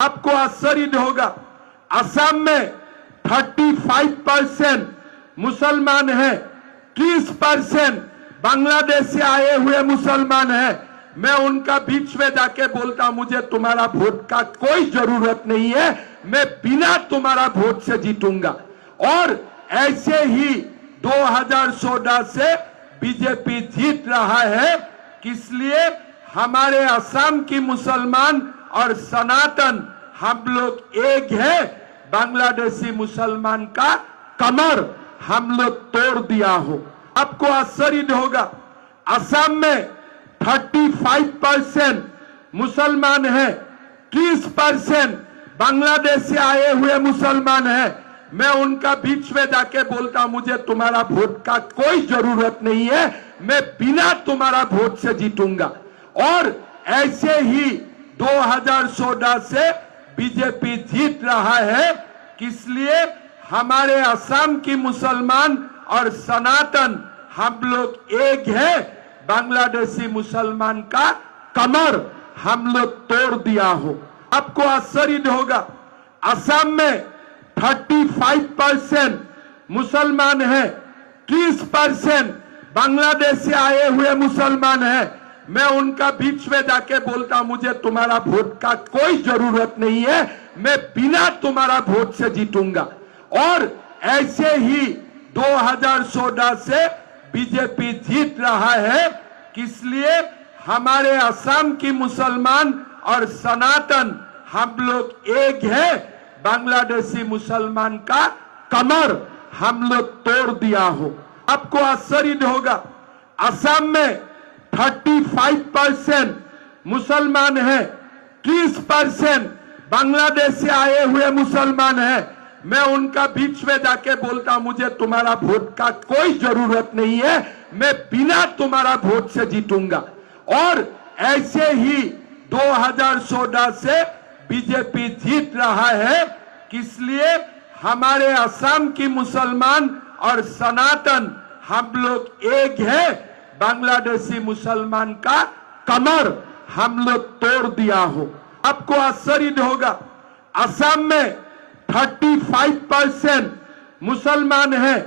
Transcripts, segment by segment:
आपको आश्चर्य होगा, असम में 35% मुसलमान हैं, 30% बांग्लादेश से आए हुए मुसलमान हैं। मैं उनका बीच में जाके बोलता, मुझे तुम्हारा वोट का कोई जरूरत नहीं है, मैं बिना तुम्हारा वोट से जीतूंगा। और ऐसे ही 2014 से बीजेपी जीत रहा है। इसलिए हमारे असम की मुसलमान और सनातन हम लोग एक है। बांग्लादेशी मुसलमान का कमर हम लोग तोड़ दिया हो। आपको आश्चर्य होगा, असम में 35% मुसलमान हैं, 30% बांग्लादेश से आए हुए मुसलमान हैं। मैं उनका बीच में जाके बोलता, मुझे तुम्हारा वोट का कोई जरूरत नहीं है, मैं बिना तुम्हारा वोट से जीतूंगा। और ऐसे ही 2014 से बीजेपी जीत रहा है। इसलिए हमारे असम की मुसलमान और सनातन हम लोग एक है। बांग्लादेशी मुसलमान का कमर हम लोग तोड़ दिया हो। आपको आश्चर्य होगा, असम में 35% मुसलमान हैं, 30% बांग्लादेश से आए हुए मुसलमान हैं। मैं उनका बीच में जाके बोलता, मुझे तुम्हारा वोट का कोई जरूरत नहीं है, मैं बिना तुम्हारा वोट से जीतूंगा। और ऐसे ही 2014 से बीजेपी जीत रहा है। इसलिए हमारे असम की मुसलमान और सनातन हम लोग एक है। बांग्लादेशी मुसलमान का कमर हम लोग तोड़ दिया हो। आपको आश्चर्य होगा, असम में 35% मुसलमान हैं, 30% बांग्लादेश से आए हुए मुसलमान हैं। मैं उनका बीच में जाके बोलता, मुझे तुम्हारा वोट का कोई जरूरत नहीं है, मैं बिना तुम्हारा वोट से जीतूंगा। और ऐसे ही 2014 से बीजेपी जीत रहा है। इसलिए हमारे असम की मुसलमान और सनातन हम लोग एक है। बांग्लादेशी मुसलमान का कमर हम लोग तोड़ दिया हो। आपको आश्चर्य होगा, असम में 35% मुसलमान हैं,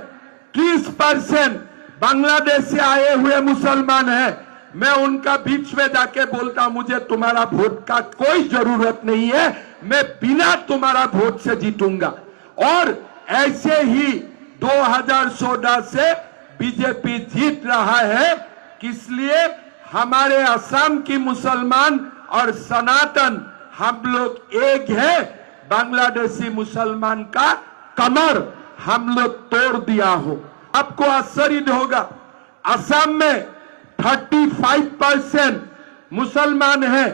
30% बांग्लादेश से आए हुए मुसलमान हैं। मैं उनका बीच में जाके बोलता, मुझे तुम्हारा वोट का कोई जरूरत नहीं है, मैं बिना तुम्हारा वोट से जीतूंगा। और ऐसे ही 2014 से बीजेपी जीत रहा है। इसलिए हमारे असम की मुसलमान और सनातन हम लोग एक है। बांग्लादेशी मुसलमान का कमर हम लोग तोड़ दिया हो। आपको आश्चर्य होगा, असम में 35% मुसलमान हैं,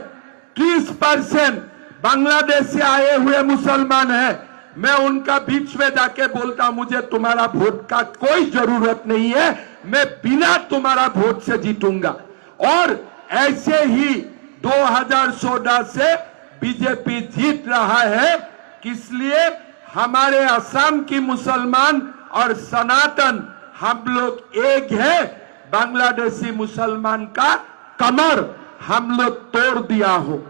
30% बांग्लादेश से आए हुए मुसलमान हैं। मैं उनका बीच में जाके बोलता, मुझे तुम्हारा वोट का कोई जरूरत नहीं है, मैं बिना तुम्हारा वोट से जीतूंगा। और ऐसे ही 2014 से बीजेपी जीत रहा है। इसलिए हमारे असम की मुसलमान और सनातन हम लोग एक है। बांग्लादेशी मुसलमान का कमर हम लोग तोड़ दिया हो।